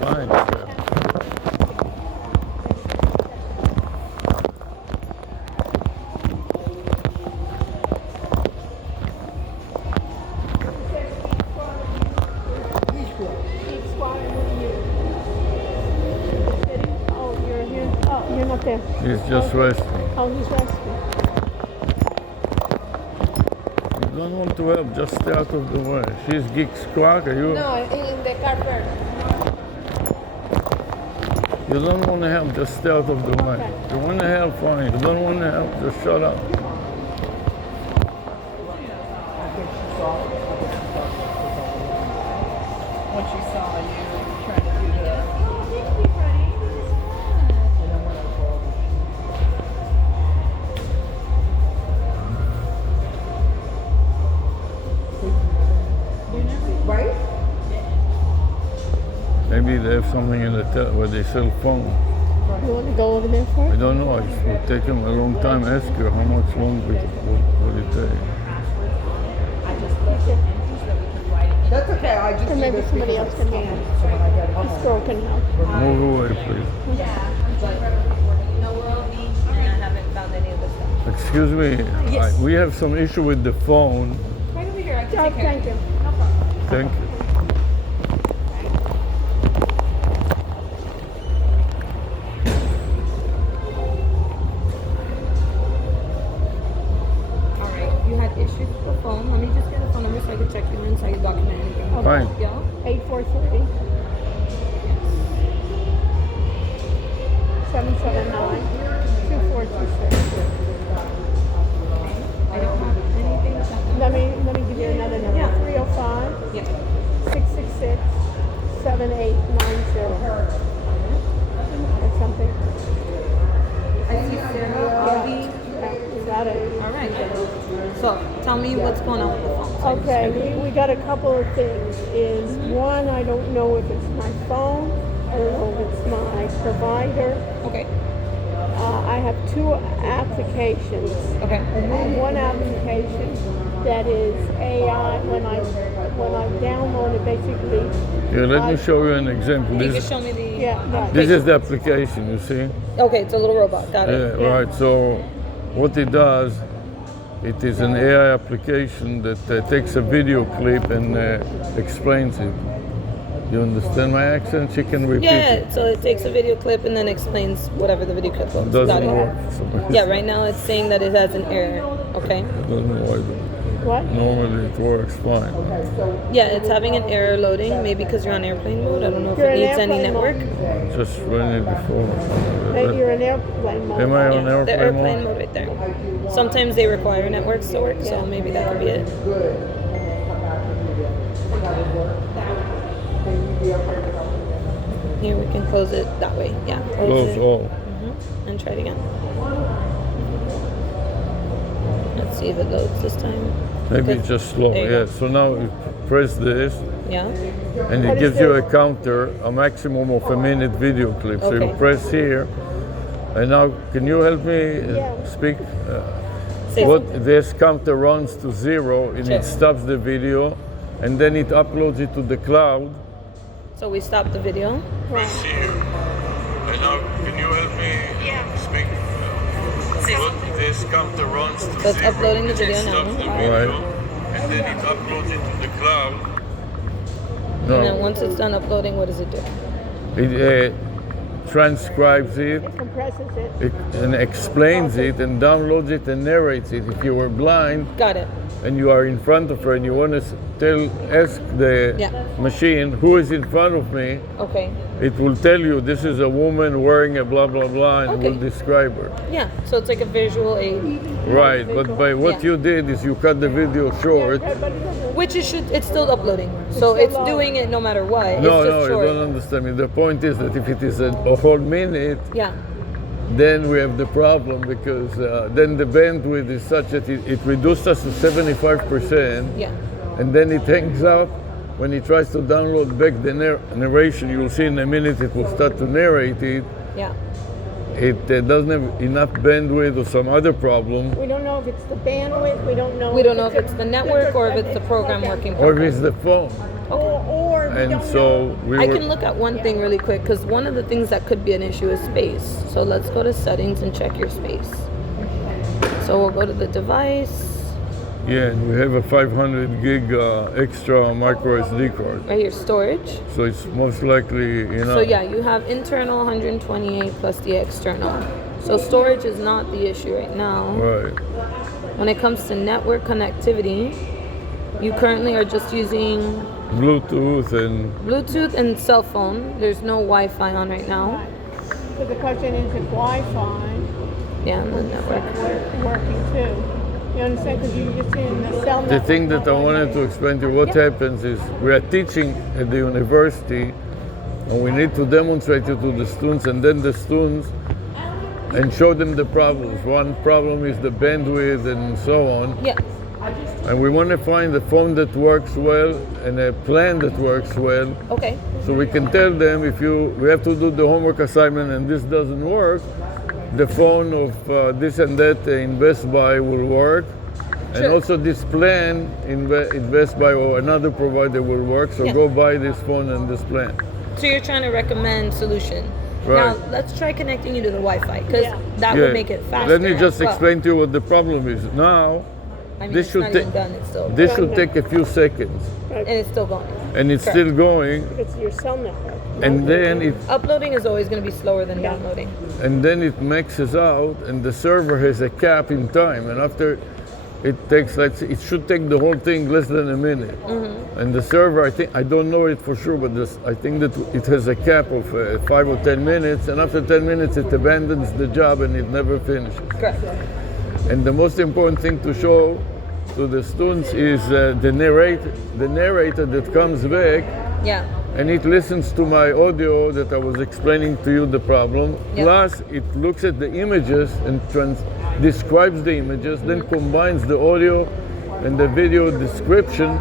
fine. Yeah. Keep squatting. What are you? Sitting? Oh, you're here. Oh, you're not there. He's just resting. Oh, he's resting. You don't want to help, just stay out of the way. She's Geek Squawk, are you? No, in the car first. You don't want to help, just stay out of the way. Okay. You want to help, fine. You don't want to help, just shut up. I think she saw it. When she saw you trying to do the. And then when I called her. Right? Maybe they have something in the where they sell phone. You want to go over there for I it? don't know. It will take them a long time. Ask her how much longer will it take. That's okay. I just Or need maybe this somebody because else can it's help. coming. So when I get home. This girl can help. Move away, please. No, we're all beach and I haven't found any of the stuff. Excuse me. Yes. We have some issue with the phone. Right over here, I can Oh, take care thank of you. it. No problem. Thank you. All right, you had issues with the phone. Let me just get a phone number so I can check you in so I can document anything. Okay. Fine. Yeah? 843 779 2426. I don't have anything. Let me give you another number. Yeah. 305 Yeah. 666 7890. Or something. I see Sarah, Avi. You got it. All right. So, tell me what's going on with the phone. So I can Okay, just- we got a couple of things. Is one, I don't know if it's my phone. I don't know if it's my provider. Okay. I have two applications. Okay. One application that is AI. When I download it, basically. Here, let me I- show you an example. Can you This, just show me the... Yeah, right. this is the application, you see? Okay, it's a little robot. Got it. Yeah, right. So what it does, it is an AI application that takes a video clip and explains it. You understand my accent? She can repeat Yeah, it. so it takes a video clip and then explains whatever the video clip was. It doesn't Got it. work. for some reason. Yeah, right now it's saying that it has an error. Okay. I don't know why. What? Normally it works fine. Yeah, it's having an error loading, maybe because you're on airplane mode. I don't know if You're it in needs any airplane network. Just ran it before. Maybe you're in airplane mode. Am I on Yeah, the airplane airplane mode? mode right there. Sometimes they require networks to work, so maybe that could be it. Here we can close it that way. Yeah. Close it. all. And try it again. Let's see if it loads this time. Maybe Okay. it's just slow. There you Yeah. go. So now you press this, Yeah. and What it is gives you a this? counter, a maximum of a minute video clip. So you Okay. press here, and now can you help me Yeah. speak? Say What something. this counter runs to 0, and Sure. it stops the video, and then it uploads it to the cloud. So we stop the video. Press here, and now can you help me speak? What this counter runs to So it's 0, uploading the and video it now. stops the video, and then it uploads it to the cloud. And then No, once it's done uploading, what does it do? it transcribes it. It compresses it. And explains it and downloads it and narrates it. If you were blind Got it. and you are in front of her and you want to ask the Yeah. machine who is in front of me, Okay. it will tell you this is a woman wearing a blah blah blah and Okay. will describe her. Yeah. So it's like a visual aid, Right, but by what Yeah. you did is you cut the video short. Yeah, but it doesn't. which it's still uploading. So still it's loading. doing it no matter what. It's No, just no, short. you don't understand me. The point is that if it is a whole minute, Yeah. then we have the problem because then the bandwidth is such that it reduced us to 75%. Yeah. And then it hangs up. When he tries to download back the narration, you'll see in a minute it will start to narrate it. Yeah. It doesn't have enough bandwidth or some other problem, We don't know if it's the bandwidth. We don't know. We don't know if it's the network or if it's the program working or if properly. it's the phone. Or and so we I were. can look at one thing really quick because one of the things that could be an issue is space. So let's go to settings and check your space. So we'll go to the device. Yeah, and we have a 500 gig extra micro SD card, Right here, storage. so it's most likely, you know. So yeah, you have internal 128 plus the external. So storage is not the issue right now. Right. When it comes to network connectivity, you currently are just using Bluetooth and Bluetooth and cell phone. There's no Wi-Fi on right now. So the question is if Wi-Fi Yeah, and the network. working too. You understand? Because you're just in the cell the network. thing that I wanted to explain to you, what happens is we are teaching at the university, and we need to demonstrate it to the students, and then the students, and show them the problems. One problem is the bandwidth and so on. Yeah. And we want to find a phone that works well and a plan that works well, Okay. so we can tell them if we have to do the homework assignment and this doesn't work, the phone of this and that in Best Buy will work. And Sure. also this plan in Best Buy or another provider will work, so Yeah. go buy this phone and this plan. So you're trying to recommend solution. Right. Now let's try connecting you to the Wi-Fi because Yeah. that would make it faster. Let me just as well. explain to you what the problem is. Now, I mean, this it's should not take even done. It's still this should take a few seconds, and it's still going. and it's Correct. still going, It's your cell network. and then it Uploading is always going to be slower than Yeah. downloading. maxes out, and the server has a cap in time, and after it takes, it should take the whole thing less than a minute. And the server, I don't know it for sure, but I think that it has a cap of 5 or 10 minutes, and after 10 minutes it abandons the job and it never finishes. Correct. And the most important thing to show to the students is the narrator that comes back, Yeah. and it listens to my audio that I was explaining to you the problem. Yeah. Plus, it looks at the images and describes the images, then combines the audio and the video description,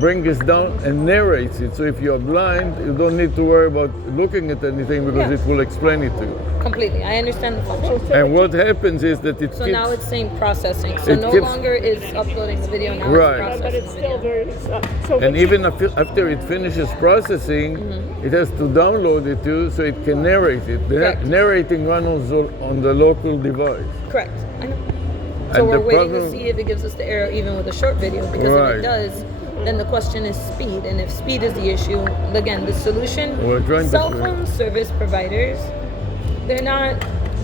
brings it down and narrates it. So if you're blind, you don't need to worry about looking at anything because Yeah. it will explain it to you. Completely. I understand the function. And what happens is that it So keeps, now it's saying processing. So It no keeps- longer is uploading the video. Now Right. it's But processing it's the still video. very. So and but even after it finishes processing, it has to download it too, so it can narrate it. The Correct. narrating runs on the local device. Correct. I know. So And we're the waiting to problem- see if it gives us the error even with a short video, because if Right. it does, then the question is speed. And if speed is the issue, again, the solution, We're trying to cell figure- phone service providers, they're not,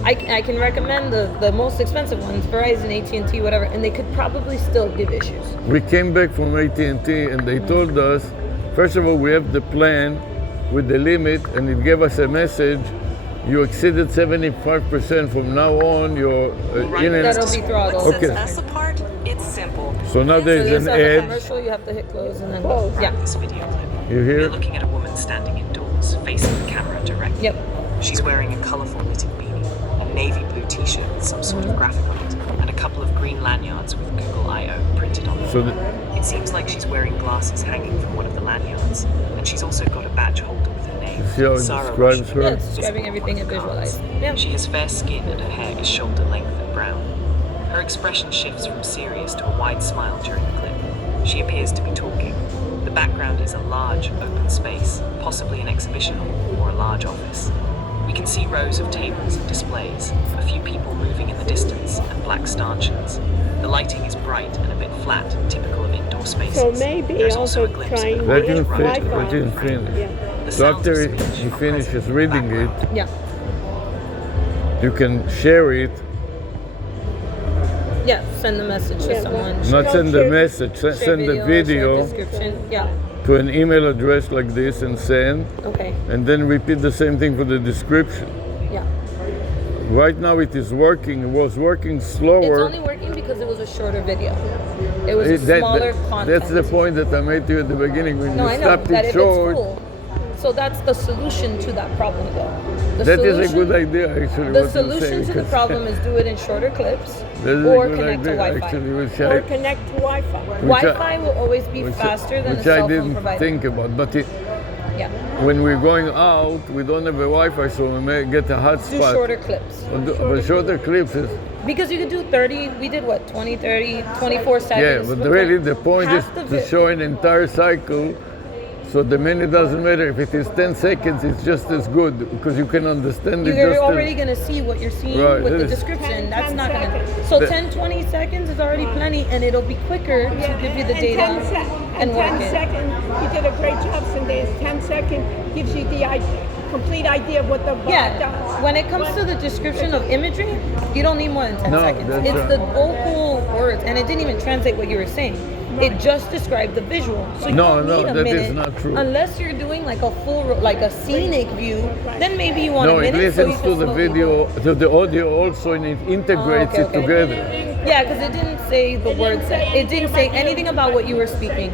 I can recommend the most expensive ones, Verizon, AT&T, whatever, and they could probably still give issues. We came back from AT&T and they told us, first of all, we have the plan with the limit, and it gave us a message. You exceeded 75% from now on. Your internet. That'll be throttled. Okay. Sets us apart, it's simple. So now So there's you an saw the ad. commercial, you have to hit close and then Close. yeah. This video clip. You You're hear? looking at a woman standing indoors, facing the camera directly. Yep. She's wearing a colourful knitted beanie, a navy blue t-shirt with some sort of graphic on it, and a couple of green lanyards with Google I/O printed on them. So It seems like she's wearing glasses hanging from one of the lanyards, and she's also got a badge holder with her name. see how it Sarah describes Rushton. her? Yeah, it's describing everything it visualized. Yeah. She has fair skin and her hair is shoulder length and brown. Her expression shifts from serious to a wide smile during the clip. She appears to be talking. The background is a large open space, possibly an exhibition hall or a large office. We can see rows of tables and displays, a few people moving in the distance, and black stanchions. The lighting is bright and a bit flat, typical of indoor spaces. So maybe There's also also a glimpse trying of Let the him Wi-Fi. finish. Let him finish. Yeah. the So sounds after of speech he are finishes present in the reading it, background. Yeah. you can share it. Yeah. Send the message to Yeah, someone. well, Not send the share- message. Share Send the share video description. Yeah. to an email address like this and send, Okay. and then repeat the same thing for the description. Yeah. Right now it is working. It was working It's slower. only working because it was a shorter video. It was a That- smaller content. that's the point that I made to you at the beginning when No, you I know stopped that it if short. it's full. So that's the solution to that problem, though. That is a good idea, actually. The what you're solution saying, to the because problem is do it in shorter clips that is a or good connect to idea, Wi-Fi. actually, which Or I, connect to Wi-Fi. which I- Wi-Fi will always be which I- faster than a which cell I phone didn't provider. think about. But Yeah. when we're going out, we don't have a Wi-Fi, so we may get a Do hotspot. shorter clips. But shorter clips is, Because you could do 30, we did what, 20, 30, 24 seconds. yeah, but really the point is half the to vi- show an entire cycle, So the minute doesn't matter. If it is 10 seconds, it's just as good because you can understand it You're just already as... going to see what you're seeing Right, with it the is. description. 10 That's not going to. seconds. So The- 10, 20 seconds is already plenty, and it'll be quicker to give you the data and work 10 it. seconds, you did a great job, Cindy. 10 seconds gives you the complete idea of what the bot Yeah, does. when it comes to the description of imagery, you don't need more than 10 No, seconds. that's It's right. the vocal words, and it didn't even translate what you were saying. It just described the visual. So you No, don't no, need a that is minute not true. unless you're doing like a full, like a scenic view. Then maybe you want No, a it minute. so listens you to can the slowly video, to the audio also, and it integrates okay, it okay. together. Yeah, because it didn't say the words. It didn't say anything about what you were speaking.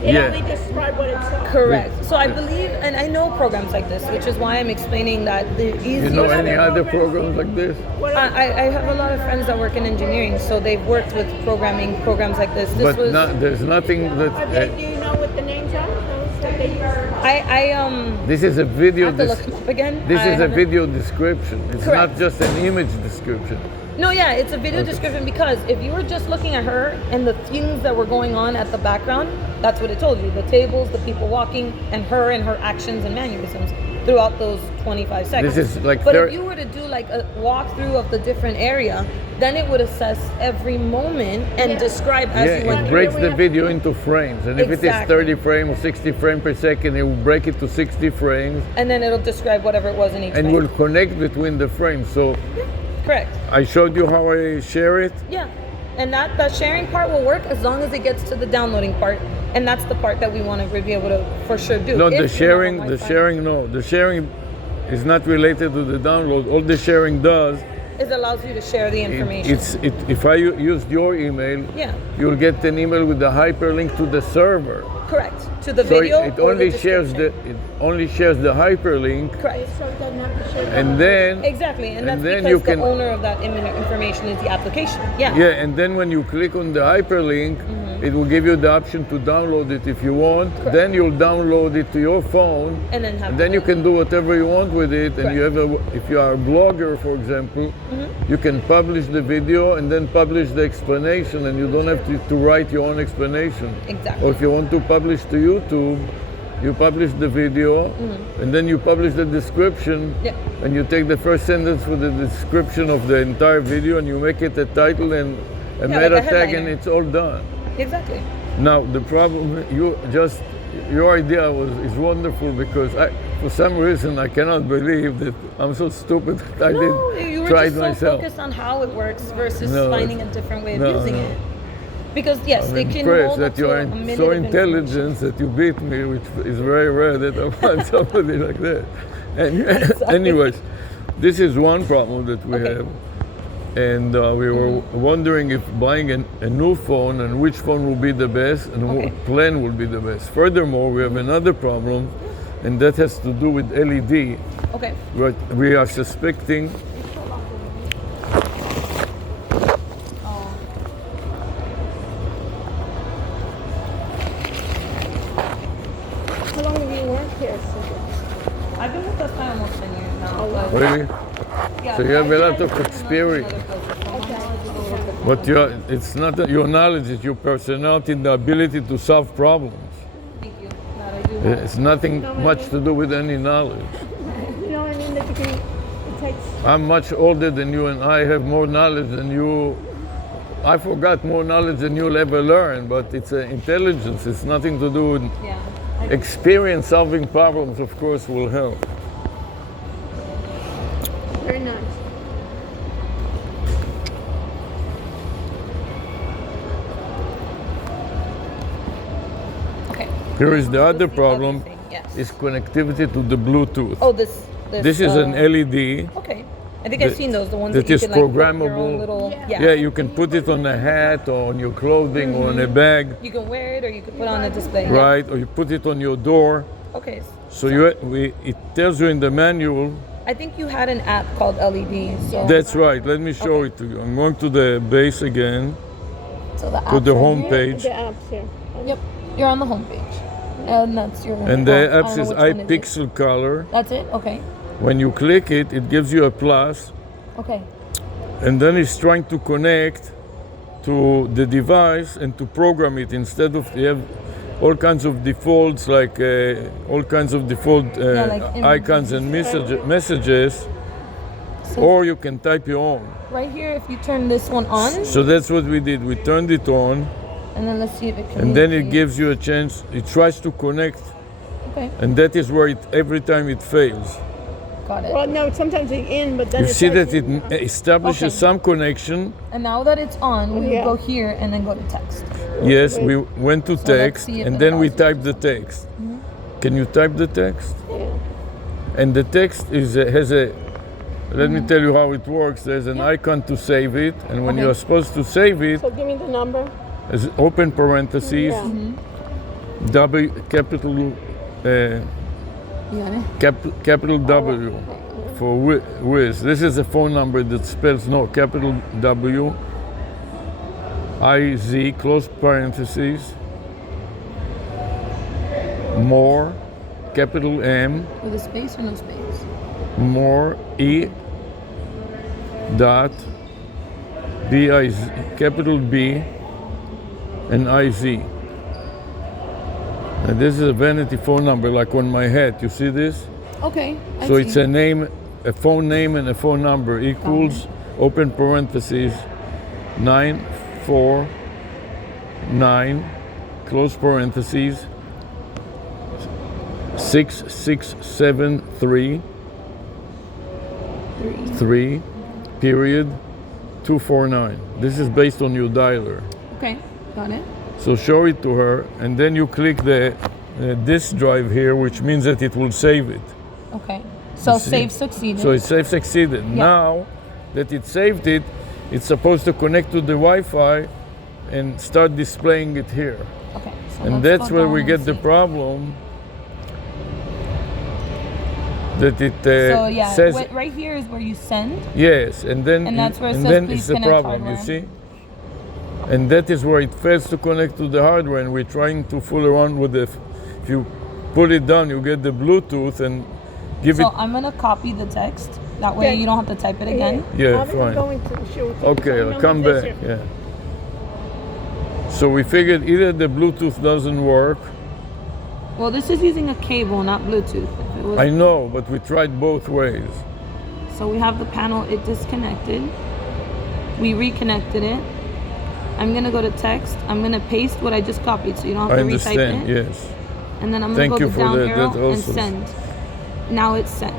It Yeah. only described what it saw. Correct. So I believe, and I know programs like this, which is why I'm explaining that the You easiest. know any other programs like this? I have a lot of friends that work in engineering, so they've worked with programming programs like this. This But was there's nothing that... Do you know what the names are? Those that they use? I this is a video... have to look them up again. This I is a haven't- video description. It's Correct. not just an image description. No, yeah, it's a video description because if you were just looking at her and the things that were going on at the background, that's what it told you. The tables, the people walking, and her actions and mannerisms throughout those 25 seconds. This is like but thir- if you were to do like a walkthrough of the different area, then it would assess every moment and describe as Yeah, you went it through. breaks the video into frames. And if it is Exactly. 30 frames or 60 frames per second, it will break it to 60 frames And then it'll describe whatever it was in each and frame. will connect between the frames. So Correct. I showed you how I share it. Yeah. And that sharing part will work as long as it gets to the downloading part. And that's the part that we want to be able to for sure do. No, If the you sharing, have a the Wi-Fi. sharing, no. The sharing is not related to the download. All the sharing does, It allows you to share the information. if I used your email, Yeah. you'll get an email with the hyperlink to the server. Correct. To the So video. it or only the shares description. it only shares the hyperlink, Correct. So it doesn't have to show and then Exactly. And that's then because you the can owner of that information is the application. Yeah. yeah, and then when you click on the hyperlink, it will give you the option to download it if you want. Correct. Then you'll download it to your phone, And then have and then you can do whatever you want with it. And you have if you are a blogger, for example, you can publish the video and then publish the explanation, and you don't have to write your own explanation. Exactly. Or if you want to publish to YouTube, you publish the video, and then you publish the description, Yeah. and you take the first sentence for the description of the entire video, and you make it a title and a Yeah, like a meta tag, and headliner. it's all done. Exactly. Now the problem, your idea is wonderful because for some reason I cannot believe that I'm so stupid that I No, did you were try just it so myself. focused on how it works versus No, finding a different way of no, using no. it. Because yes, I'm they can impressed hold up that you to are a minute so of information. intelligent that you beat me, which is very rare that I find somebody like that. And anyways, this is one problem that we Okay. have. And we were wondering if buying a new phone and which phone will be the best and Okay. what plan will be the best. Furthermore, we have another problem, and that has to do with LED. Okay. We are suspecting How long have you worked here, Cindy? I've been with us by almost 10 years now. But really. yeah, So you have I a lot tried of working on experience. other places, so my knowledge is a little bit But it's not your knowledge, it's your personality and the ability to solve problems. Thank you. That I do have. It's nothing much to do with any knowledge. You know what I mean? That you can, it takes, I'm much older than you, and I have more knowledge than you. I forgot more knowledge than you'll ever learn, but it's intelligence. It's nothing to do with Yeah. experience. Solving problems, of course, will help. very nice. Okay. Here is the other This is problem: other thing, yes. is connectivity to the Bluetooth. Oh, this. This is an LED. Okay. I think I've seen those. The ones that that you is can like put your own programmable. little. Yeah, you can put it on a hat or on your clothing or on a bag, You can wear it or you can put it on a display. yeah. right? Or you put it on your door. Okay. So it tells you in the manual. I think you had an app called LED. So That's right. Let me show Okay. it to you. I'm going to the base again, so the to the apps are home here. page. The apps here. Yep. You're on the home page. And that's your. And well, the I app don't know says which one it is. iPixel color. That's it. Okay. When you click it, it gives you a plus, Okay. and then it's trying to connect to the device and to program it instead of all kinds of defaults, like all kinds of default like icons and messages, or you can type your own. Right here, if you turn this one on, So that's what we did. We turned it on, and then let's see if it can. and then it gives you a chance. It tries to connect, Okay, and that is where every time it fails. got it. Well, no, sometimes they in, but then You it's see like- that it establishes Okay. some connection. And now that it's on, we Yeah. go here and then go to text. Yes, we went to let's text, see if and it then we allows you type the text. Can you type the text? Yeah. And the text has a. Let me tell you how it works. There's an icon to save it, and when Okay. you are supposed to save it, So give me the number. as open parentheses, Yeah. W capital You got it? capital W for Wiz. This is a phone number that spells no capital W IZ close parentheses more capital M With a space or no space? more E dot BIZ capital B and IZ. And this is a vanity phone number like on my hat. You see this? Okay. So it's a name, a phone name and a phone number equals open parentheses 949 close parentheses 6673 3 period 249. This is based on your dialer. Okay, got it. So show it to her, and then you click the disk drive here, which means that it will save it. Okay. So see? save succeeded. So it succeeded. Now that it saved it, it's supposed to connect to the Wi-Fi and start displaying it here. okay. So And let's that's go where down we and get the see. problem that it So yeah, says right here is where you send. yes, and then And that's where it and says, then "Please it's the connect problem. You hardware." see. And that is where it fails to connect to the hardware, and we're trying to fool around with it. If you put it down, you get the Bluetooth and give So it. I'm gonna copy the text. That way Okay. you don't have to type it again. Yeah, I'm fine. going to show it. Okay, I'll come back. Yeah. So we figured either the Bluetooth doesn't work. Well, this is using a cable, not Bluetooth. If it was, I know, but we tried both ways. so we have the panel, it disconnected. We reconnected it. I'm gonna go to text. I'm gonna paste what I just copied, so you don't have I to retype understand. it. Yes. And then I'm gonna Thank go you to for down that. arrow That and also- send. Now it's sent.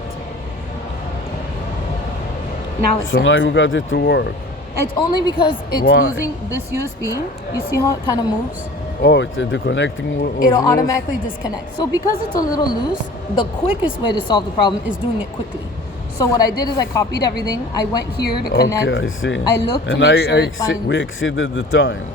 Now it's So sent. now you got it to work. It's only because it's Why? using this USB. You see how it kind of moves? Oh, it's the connecting. Was It'll loose? automatically disconnect. So because it's a little loose, the quickest way to solve the problem is doing it quickly. So what I did is I copied everything. I went here to connect. Okay, I see. I looked to and make sure it we finds. exceeded the time.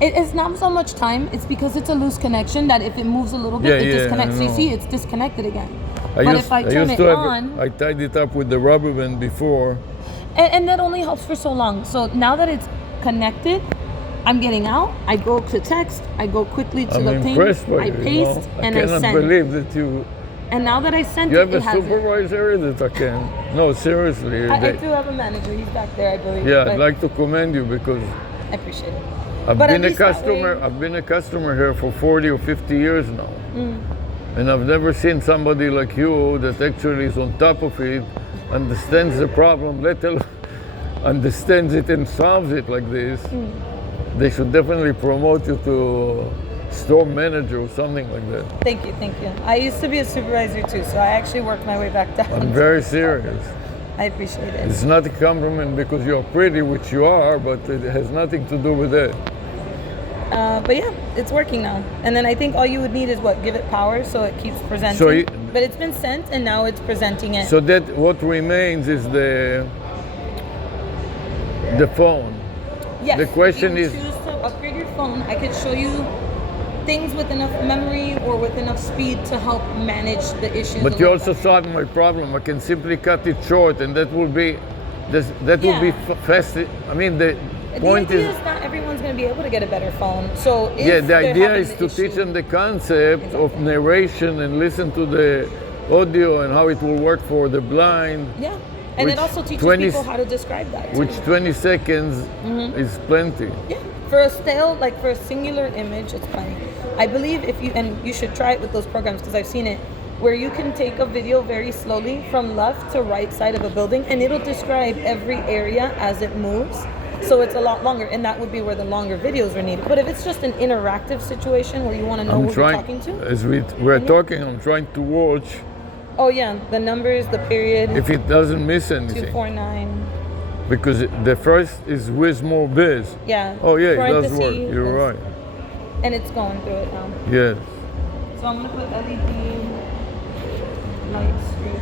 It's not so much time. It's because it's a loose connection that if it moves a little bit, Yeah, it yeah, disconnects. I So you know. see, it's disconnected again. I But used, if I turn used it to have, on, I tied it up with the rubber band before. and that only helps for so long. So now that it's connected, I'm getting out. I go to text. I go quickly to I'm the thing. impressed by I you. paste and I I cannot send. believe that you. And now that I sent You it, have it a has it. supervisor that I can. No, seriously. I they- do have a manager. He's back there, I believe. yeah, but I'd like to commend you because I appreciate it. I've But at been a least that customer. way- I've been a customer here for 40 or 50 years now, and I've never seen somebody like you that actually is on top of it, understands the problem, let alone understands it and solves it like this. They should definitely promote you to store manager or something like that. Thank you, thank you. I used to be a supervisor too, so I actually worked my way back down. I'm very serious. I appreciate it. It's not a compliment because you're pretty, which you are, but it has nothing to do with that. But yeah, it's working now. And then I think all you would need is what? Give it power so it keeps presenting. So you- but it's been sent and now it's presenting it. So that what remains is the phone. yes, the question if is- you choose to upgrade your phone, I could show you things with enough memory or with enough speed to help manage the issues. But a you little also better. solved my problem. I can simply cut it short, and that will be that will be Yeah. fast. I mean, the The point idea is. is not everyone's going to be able to get a better phone. So if Yeah, the they're idea having is the to issue- teach them the concept of narration and listen to the audio and how it will work for the blind. Yeah. And Which it also teaches 20 people how to describe that. Too. Which 20 seconds is plenty. Yeah, for a still, like for a singular image, it's fine. I believe if you, and you should try it with those programs because I've seen it, where you can take a video very slowly from left to right side of a building and it'll describe every area as it moves. So it's a lot longer, and that would be where the longer videos are needed. But if it's just an interactive situation where you want to know I'm who trying, you're talking to, as we're talking, I'm trying to watch oh yeah, the numbers, the period, if it doesn't miss anything. 249. Because the first is with more biz. Yeah. Oh yeah, it does work. parentheses, You're right. And it's going through it now. Yes. So I'm gonna put LED light strip.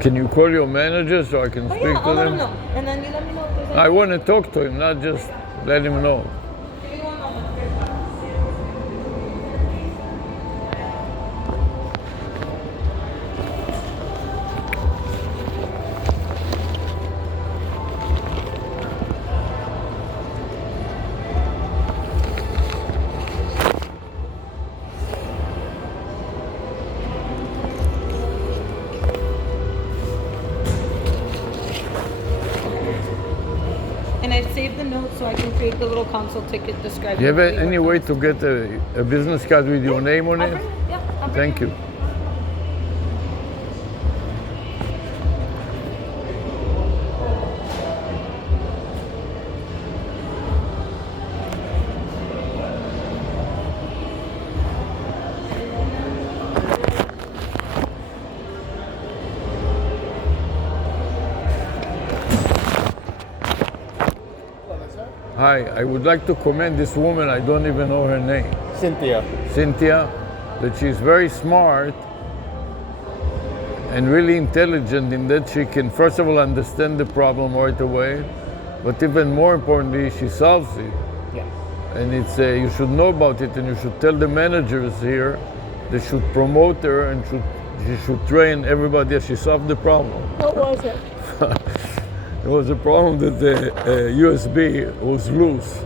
Can you call your manager so I can Oh speak yeah, to I'll let them? him know, and then you let me know if there's any. I want to talk to him, not just let him know. Give me 1 moment. And I've saved the notes so I can create the little console ticket describing. Do you have what we any worked way on. to get a business card with your name on I'll it? bring it. Yeah, I'll bring Thank it. you. Hi, I would like to commend this woman. I don't even know her name. Cynthia, that she's very smart and really intelligent in that she can, first of all, understand the problem right away, but even more importantly, she solves it. Yeah. And it's you should know about it, and you should tell the managers here they should promote her and she should train everybody as she solved the problem. What was it? There was a problem that the USB was loose,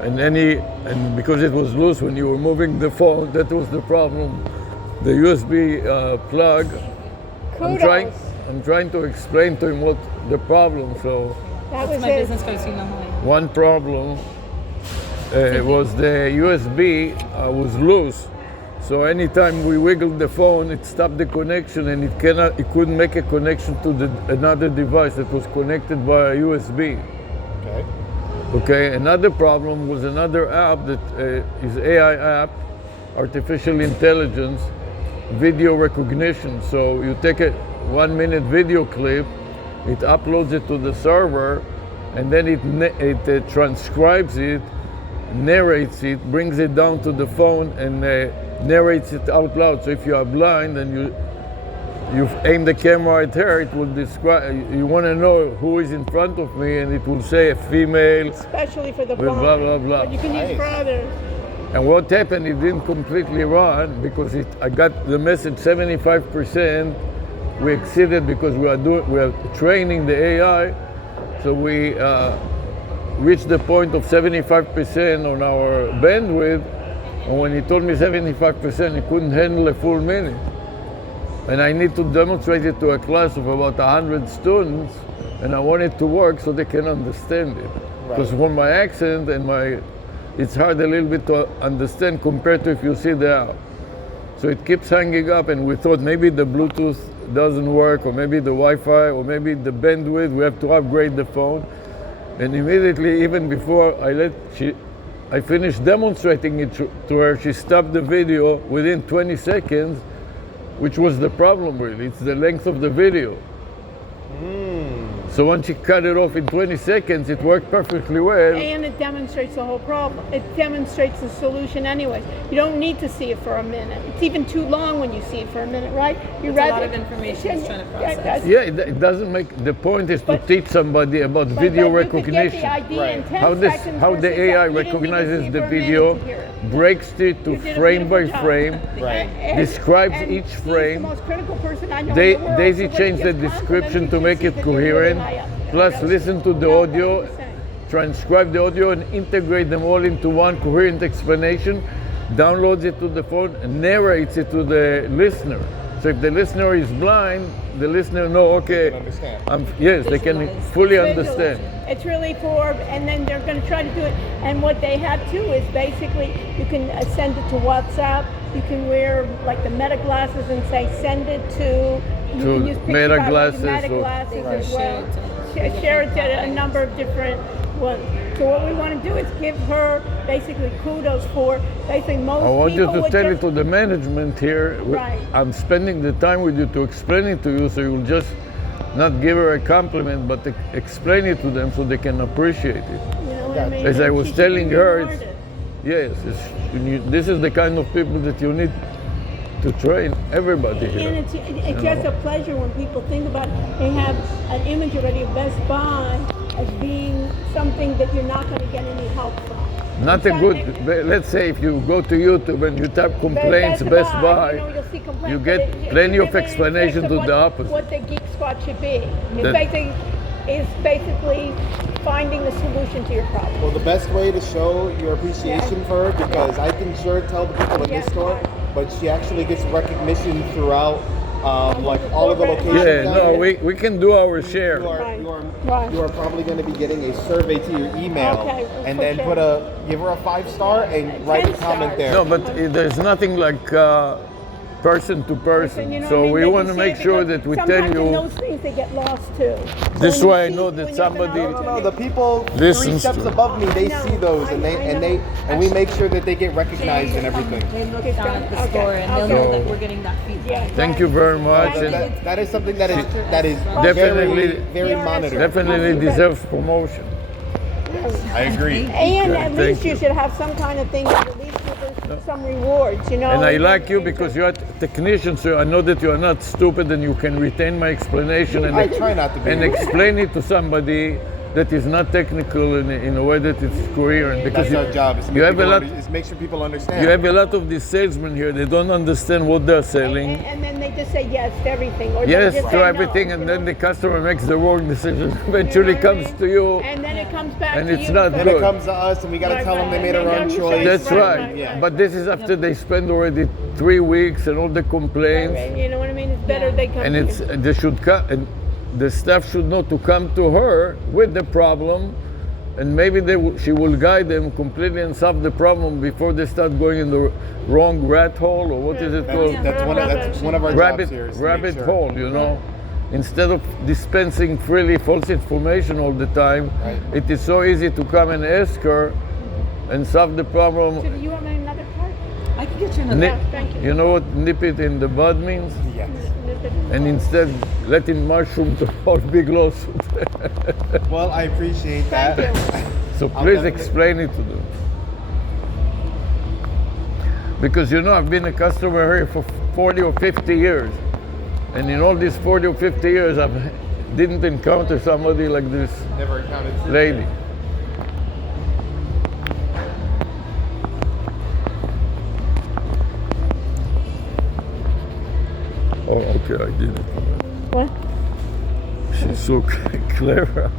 and because it was loose when you were moving the phone, that was the problem. The USB plug. Kudos. I'm trying to explain to him what the problem. So That That's was my it. business card, so you know who I am. one problem was the USB was loose. So anytime we wiggled the phone, it stopped the connection, and it couldn't make a connection to another device that was connected by a USB. Okay. Okay. Another problem was another app that is AI app, artificial intelligence, video recognition. So you take a 1 minute video clip, it uploads it to the server, and then it transcribes it, narrates it, brings it down to the phone, and narrates it out loud. So if you are blind and you aim the camera at her, it will describe. You want to know who is in front of me, and it will say a female. Especially for the With blind. blah, blah, blah. But you can use Nice. for others. And what happened? It didn't completely run because I got the message 75%. We exceeded because we are training the AI, so we reached the point of 75% on our bandwidth. And when he told me 75%, he couldn't handle a full minute. And I need to demonstrate it to a class of about 100 students, and I want it to work so they can understand it. Because Right. for my accent and it's hard a little bit to understand compared to if you see the app. So it keeps hanging up, and we thought maybe the Bluetooth doesn't work, or maybe the Wi-Fi, or maybe the bandwidth, we have to upgrade the phone. And immediately, even before I finished demonstrating it to her, she stopped the video within 20 seconds, which was the problem really. It's the length of the video. So once you cut it off in 20 seconds, it worked perfectly well. And it demonstrates the whole problem. It demonstrates the solution anyway. You don't need to see it for a minute. It's even too long when you see it for a minute, right? You It's a lot of information it's trying to process. Yeah, it doesn't make, the point is to But- teach somebody about video You could get recognition. the idea in 10 How seconds how the versus AI that. You didn't need to recognizes see it the for a minute video, to hear it. breaks it to You did a frame by beautiful job. frame, describes And each he's frame. the most critical person I know They, in the world, Daisy so when changed he the gives description to compliments, make you it see that you're really coherent, high up. plus listen to the No, audio, that's what I'm saying. transcribe the audio and integrate them all into one coherent explanation, downloads it to the phone, and narrates it to the listener. So if the listener is blind, the listener know, okay, understand. yes, they can Visualize. fully Visualize. understand. It's really for, and then they're going to try to do it. And what they have too is basically you can send it to WhatsApp. You can wear like the Meta glasses and say send it to. You To can use Meta picture glasses Meta or- glasses Right. as well. Share it to- Share it to a number of different ones. So what we want to do is give her basically kudos for basically most I want you people to would tell it just- to the management here. Right. I'm spending the time with you to explain it to you, so you'll just not give her a compliment, but explain it to them so they can appreciate it. You know what I mean? As I And was she should be telling her, rewarded. Yes, this is the kind of people that you need to train everybody And here. it's just a pleasure when people think about it. They have an image already of Best Buy as being something that you're not going to get any help from. Not a good, let's say if you go to YouTube and you type complaints Best Buy, you know, you'll see complaints, you but get it plenty of really explanation reflects to what- the opposite. What the Geek Squad should be. That- It's basically finding the solution to your problem. Well, the best way to show your appreciation for her, because I can sure tell the people in this store, but she actually gets recognition throughout, like all of the locations. Yeah, down no, here. we can do our share. You are, Right. you are, Right. you are probably going to be getting a survey to your email, Okay, and for then sure. give her a 5-star and write a 10 comment stars. there. No, but there's nothing like person to person. You know So what I mean? we They want can to see make it sure because that we tell sometimes in you. those things they get lost too. So This when you way I see- know that when you've been somebody- out No, to the people 3 Listens steps to it. above me, they I know, see those, and I know. and we make sure that they get recognized and everything. They look Okay, down at the okay, store and they'll okay. know that we're getting that feedback. Yeah, Thank right. you very much. Thank And you. That is something that is Definitely- very Yeah, monitored. definitely deserves promotion. I agree. And Okay, at thank least you you. should have some kind of thing that at least give us some rewards, you know. And I like you because you're a technician, so I know that you are not stupid and you can retain my explanation and I try not to be. and explain it to somebody that is not technical in a way that it's coherent. Because That's our job. Is to you make have a people lot. is make sure people understand. You have a lot of these salesmen here. They don't understand what they're selling. And then they just say yes to everything, or Yes they just to say everything, no, and you then know? the customer makes the wrong decision. You know Eventually what I comes mean? to you. and then it comes back and to it's you. not so- Then good. it comes to us, and we got to Right, tell them they right. made a And wrong then you choice. say- That's Right, right. right, Yeah. But this is after they spend already 3 weeks and all the complaints. You know what I mean? It's better they come And to it's you. they should come, and the staff should know to come to her with the problem, and maybe she will guide them completely and solve the problem before they start going in the wrong rat hole, or what is it called? That's one of our Rabbit jobs here. is to make rabbit sure. hole, you know. Instead of dispensing freely false information all the time, Right. it is so easy to come and ask her and solve the problem. So do you want another card? I can get you another. Nip, thank you. you know what nip it in the bud means? Yes. And instead letting mushroom to whole big lawsuit. Well, I appreciate that. Thank you. So I'll please definitely- explain it to them. Because you know, I've been a customer here for 40 or 50 years. And in all these 40 or 50 years, I didn't encounter somebody like this Never accounted. lady. Oh, okay, I did it. What? She's so clever.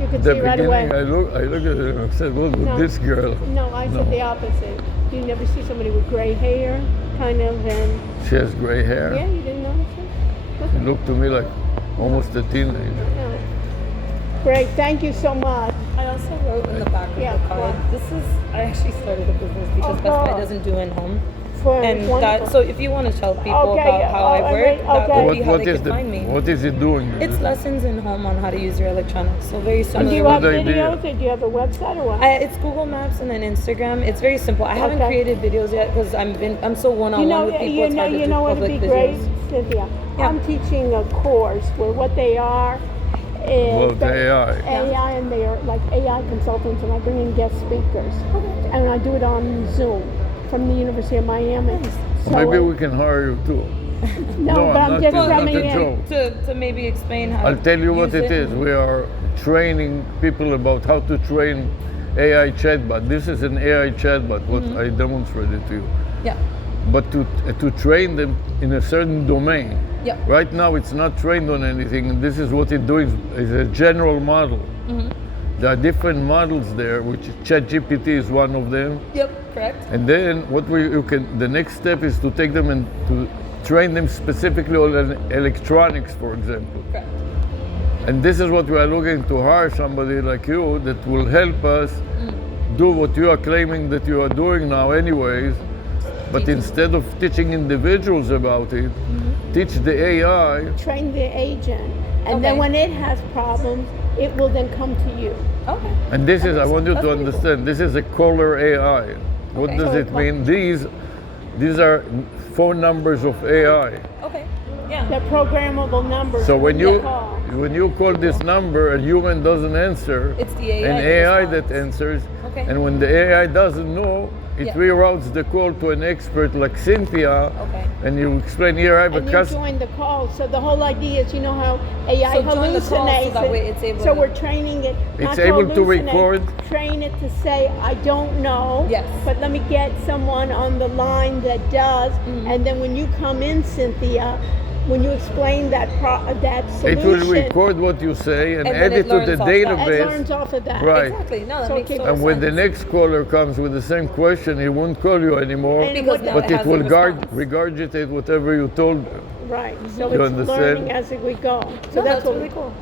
You can The see right away. beginning, I look at her and I said, look No. at this girl. No, I No. said the opposite. You never see somebody with gray hair, kind of, and She has gray hair. yeah, you didn't notice it? She looked to me like almost a teenager. No. Great, thank you so much. I also wrote in the back of Yeah, the card. what? This is I actually started a business because Oh, Best Buy God. doesn't do in-home, For and wonderful. that. So if you want to tell people Okay, about yeah, how oh, I work, right, that okay. would be how they could find me. What is it doing? It's lessons in home on how to use your electronics. So very Do similar. you Good have idea. videos, or do you have a website, or what? It's Google Maps and then Instagram. It's very simple. I haven't Okay. created videos yet because I'm so one-on-one with people. It's hard to do what would public be great, videos. Cynthia? Yeah. I'm teaching a course where what they are About that AI. AI, and they are like AI consultants, and I bring in guest speakers, and I do it on Zoom from the University of Miami. So Maybe we can hire you too. no, No, but I'm not just to- not coming to in. joke. To maybe explain how. I'll tell you what use it is. We are training people about how to train AI chatbot. This is an AI chatbot, what I demonstrated to you. Yeah. But to train them in a certain domain. Yeah. Right now it's not trained on anything, and this is what it's doing, is a general model. There are different models there, which ChatGPT is one of them. Yep. Correct. And then the next step is to take them and to train them specifically on electronics, for example. Correct. And this is what we are looking to hire somebody like you that will help us do what you are claiming that you are doing now anyways. But instead of teaching individuals about it, teach the AI. Train the agent, and then Okay. when it has problems, it will then come to you. Okay. And this is, I want you That's to pretty cool. understand, this is a caller AI. What Okay. does it mean? These are phone numbers of AI. Okay. Yeah. They're programmable numbers. So when you call. call this number, a human doesn't answer, It's the AI an that AI responds. that answers, Okay. and when the AI doesn't know, it Yeah. reroutes the call to an expert like Cynthia, Okay. and you explain, here I have And a you customer. join the call. So the whole idea is, you know how AI So join the call so hallucinates that way it. it's able So to- we're training it. It's not able to hallucinate, record. Train it to say, I don't know. Yes. But let me get someone on the line that does. Mm-hmm. And then when you come in, Cynthia, when you explain that that It solution, will record what you say and And then add it it to the learns off that. it database. learns off of that. Right. Exactly. No, that So makes keep- total And when the sense. next caller comes with the same question, he won't call you anymore, And Because now but it it has will a response. regurgitate whatever you told them. Right. So You it's understand? learning as we go. So No, that's what really cool.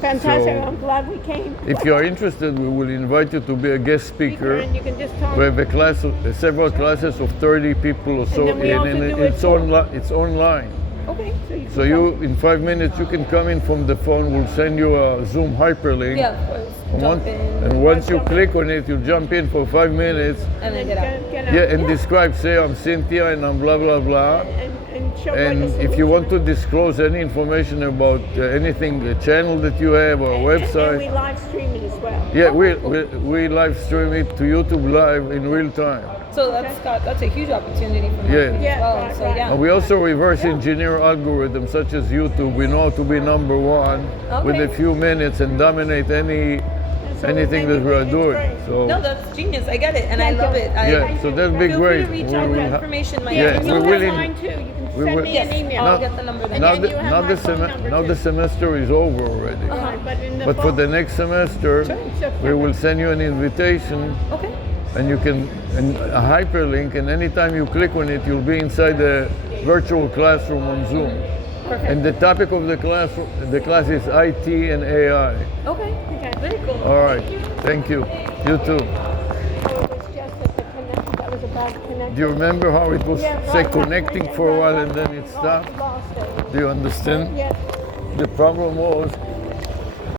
fantastic. So- I'm glad we came. If you are interested, we will invite you to be a guest speaker. And you can just talk. We have a class, several classes of 30 people or so, then we also do it it's for- it's online. Okay. So you, in 5 minutes, you can come in from the phone. We'll send you a Zoom hyperlink. Yeah, of course. And Jump once, in and once you click on it, you jump in for 5 minutes. and then and get out. get out. Yeah, and describe. Say I'm Cynthia and I'm blah blah blah. And show And like a if you want to solution. disclose any information about anything, a channel that you have or a And we website, live stream it as well. yeah, we live stream it to YouTube live in real time. So that's a huge opportunity for Yeah. marketing Yeah, as well. right, So right. yeah. And we also reverse engineer algorithms such as YouTube. We know how to be number one with Okay. a few minutes and dominate So anything that we are it's doing. great. So No, that's genius. I get it, and I Thank love you. it. yeah, so that'd be Feel great. free to reach We out will with ha- information. My Yeah, Yeah, and we you will have in- mine too. You can we send will- me Yes, an email. I'll get the number then. now And the, you have now my the phone number now too. the semester is over already. Right, but in the But for fall- the next semester, we will send you an invitation, Okay. and you can and a hyperlink, and anytime you click on it, you'll be inside the virtual classroom on Zoom. Perfect. And the topic of the class is IT and AI. Okay. Very cool. All right, thank you. You too. So it was just that the connection, that was a bad connection. Do you remember how it was Yeah, say right, connecting right, for a right, while right, and then right. it stopped? Lost it. Do you understand? Yes. The problem was